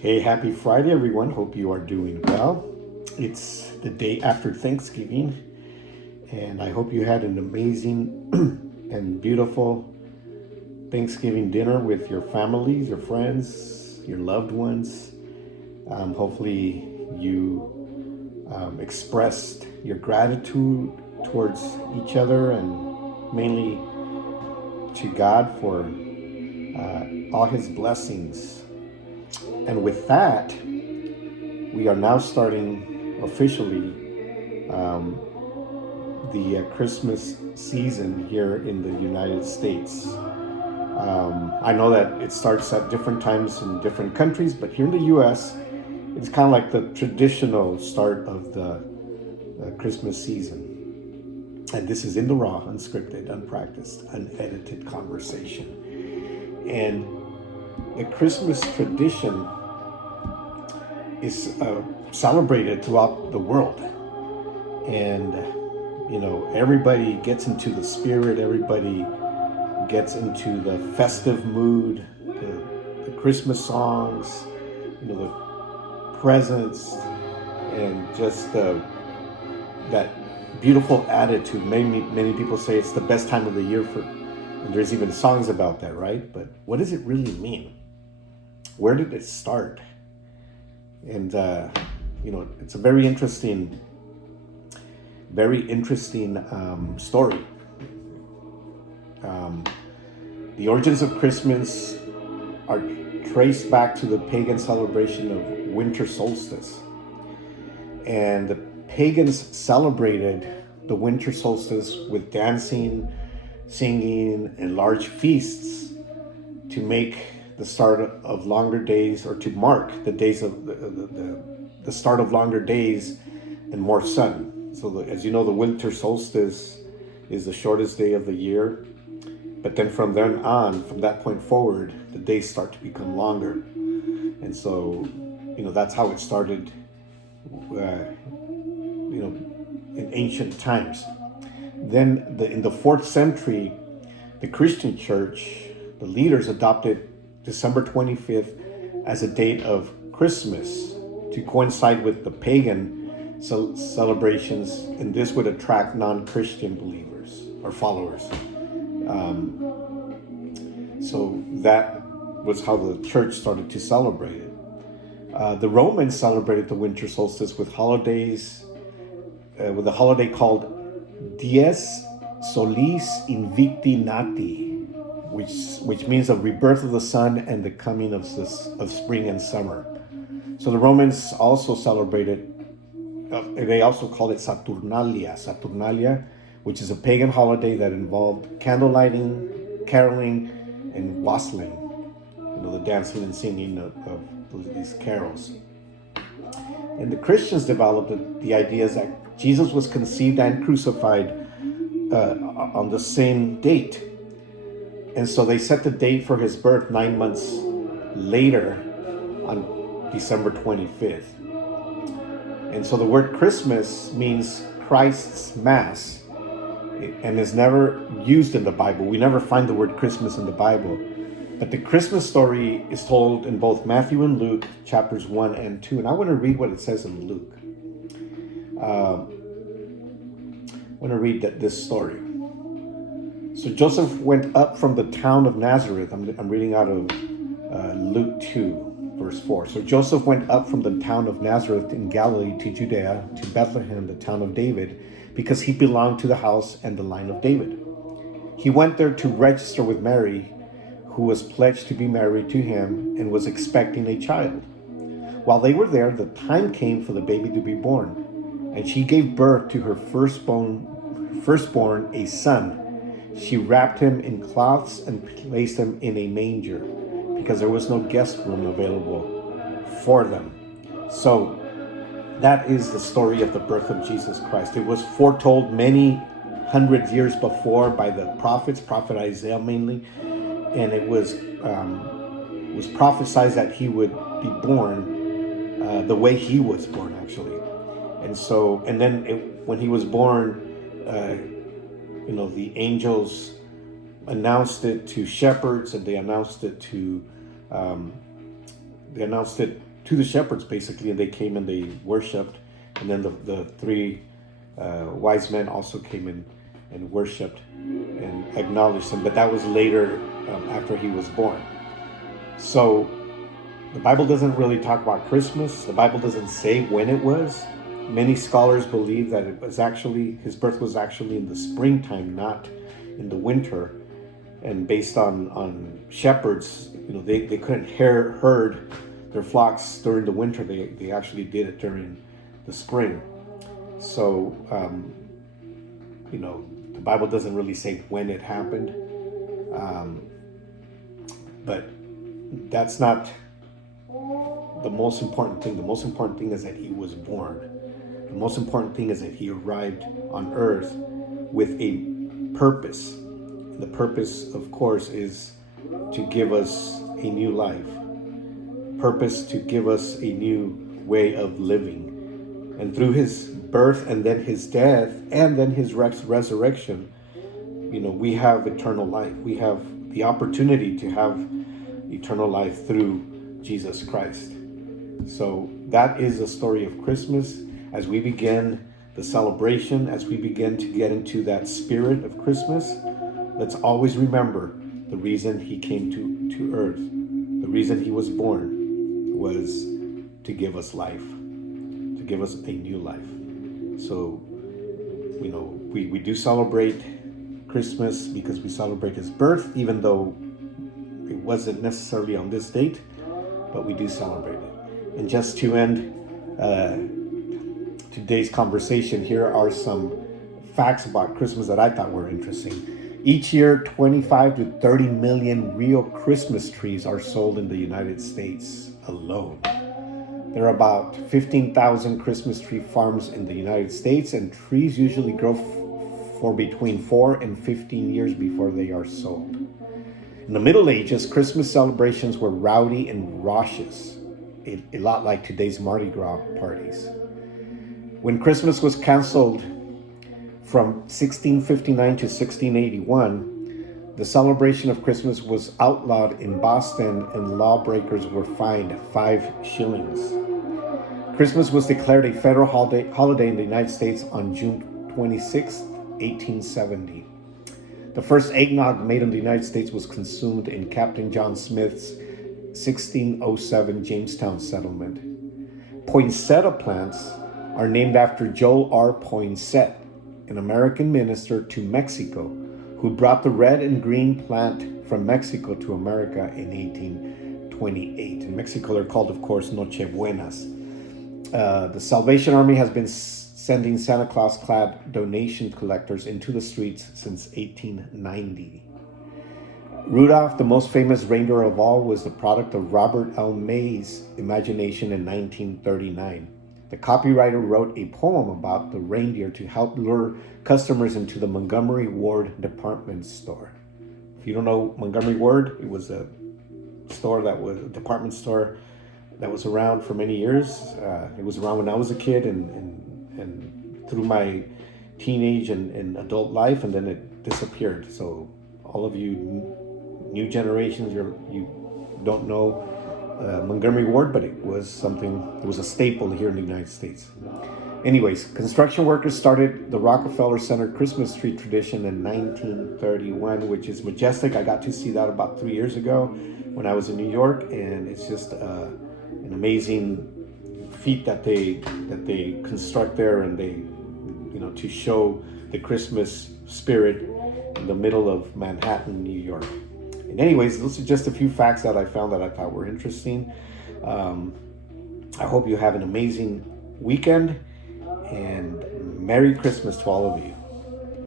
Hey, happy Friday, everyone. Hope you are doing well. It's the day after Thanksgiving, and I hope you had an amazing and beautiful Thanksgiving dinner with your families, your friends, your loved ones. Hopefully, you expressed your gratitude towards each other and mainly to God for all His blessings. And with that, we are now starting officially the Christmas season here in the United States. I know that it starts at different times in different countries, but here in the US, it's kind of like the traditional start of the Christmas season. And this is in the raw, unscripted, unpracticed, unedited conversation. And the Christmas tradition is celebrated throughout the world. And, everybody gets into the spirit, everybody gets into the festive mood, the Christmas songs, the presents, and just that beautiful attitude. Many people say it's the best time of the year and there's even songs about that, right? But what does it really mean? Where did it start? And it's a very interesting story. The origins of Christmas are traced back to the pagan celebration of winter solstice. And the pagans celebrated the winter solstice with dancing, singing, and large feasts to make the start of longer days, or to mark the days of the start of longer days and more sun. So as you know, the winter solstice is the shortest day of the year. But then from that point forward, the days start to become longer. And so, that's how it started, in ancient times. Then in the 4th century, the Christian church, the leaders adopted December 25th as a date of Christmas to coincide with the pagan celebrations, and this would attract non-Christian believers or followers. So that was how the church started to celebrate it. The Romans celebrated the winter solstice with holidays, with a holiday called Dies Solis Invicti Nati, which means the rebirth of the sun and the coming of spring and summer. So the Romans also celebrated, they also called it Saturnalia, which is a pagan holiday that involved candle lighting, caroling, and wassailing, the dancing and singing of these carols. And the Christians developed the ideas that Jesus was conceived and crucified on the same date. And so they set the date for his birth 9 months later on December 25th. And so the word Christmas means Christ's Mass, and is never used in the Bible. We never find the word Christmas in the Bible. But the Christmas story is told in both Matthew and Luke, chapters 1 and 2. And I want to read what it says in Luke. I want to read this story. So Joseph went up from the town of Nazareth. I'm reading out of Luke 2, verse 4. So Joseph went up from the town of Nazareth in Galilee to Judea, to Bethlehem, the town of David, because he belonged to the house and the line of David. He went there to register with Mary, who was pledged to be married to him and was expecting a child. While they were there, the time came for the baby to be born, and she gave birth to her firstborn, a son. She wrapped him in cloths and placed him in a manger, because there was no guest room available for them. So that is the story of the birth of Jesus Christ. It was foretold many hundred years before by the prophets, Prophet Isaiah mainly, and it was prophesied that he would be born the way he was born, actually. And then when he was born, the angels announced it to shepherds, and they announced it to the shepherds basically, and they came and they worshipped, and then the three wise men also came in and worshipped and acknowledged him. But that was later, after he was born. So the Bible doesn't really talk about Christmas. The Bible doesn't say when it was. Many scholars believe that it was actually, his birth was actually in the springtime, not in the winter. And based on shepherds, they couldn't herd their flocks during the winter. They actually did it during the spring. So, the Bible doesn't really say when it happened. But that's not the most important thing. The most important thing is that he was born. The most important thing is that he arrived on earth with a purpose. The purpose, of course, is to give us a new life. Purpose to give us a new way of living. And through his birth and then his death and then his resurrection, we have eternal life. We have the opportunity to have eternal life through Jesus Christ. So that is the story of Christmas. As we begin the celebration, as we begin to get into that spirit of Christmas, let's always remember the reason he came to earth. The reason he was born was to give us life, to give us a new life. So, we do celebrate Christmas because we celebrate his birth, even though it wasn't necessarily on this date, but we do celebrate it. And just to end today's conversation, here are some facts about Christmas that I thought were interesting. Each year, 25 to 30 million real Christmas trees are sold in the United States alone. There are about 15,000 Christmas tree farms in the United States, and trees usually grow for between 4 and 15 years before they are sold. In the Middle Ages, Christmas celebrations were rowdy and raucous, a lot like today's Mardi Gras parties. When Christmas was canceled from 1659 to 1681, the celebration of Christmas was outlawed in Boston and lawbreakers were fined 5 shillings. Christmas was declared a federal holiday in the United States on June 26, 1870. The first eggnog made in the United States was consumed in Captain John Smith's 1607 Jamestown settlement. Poinsettia plants are named after Joel R. Poinsett, an American minister to Mexico, who brought the red and green plant from Mexico to America in 1828. In Mexico, they're called, of course, Noche Buenas. The Salvation Army has been sending Santa Claus-clad donation collectors into the streets since 1890. Rudolph, the most famous reindeer of all, was the product of Robert L. May's imagination in 1939. The copywriter wrote a poem about the reindeer to help lure customers into the Montgomery Ward department store. If you don't know Montgomery Ward, it was a department store that was around for many years. It was around when I was a kid and through my teenage and adult life, and then it disappeared. So all of you new generations, you don't know Montgomery Ward, but it was a staple here in the United States. Anyways, construction workers started the Rockefeller Center Christmas tree tradition in 1931, which is majestic. I got to see that about 3 years ago when I was in New York, and it's just an amazing feat that they construct there, and they, to show the Christmas spirit in the middle of Manhattan, New York. And anyways, those are just a few facts that I found that I thought were interesting. I hope you have an amazing weekend, and Merry Christmas to all of you.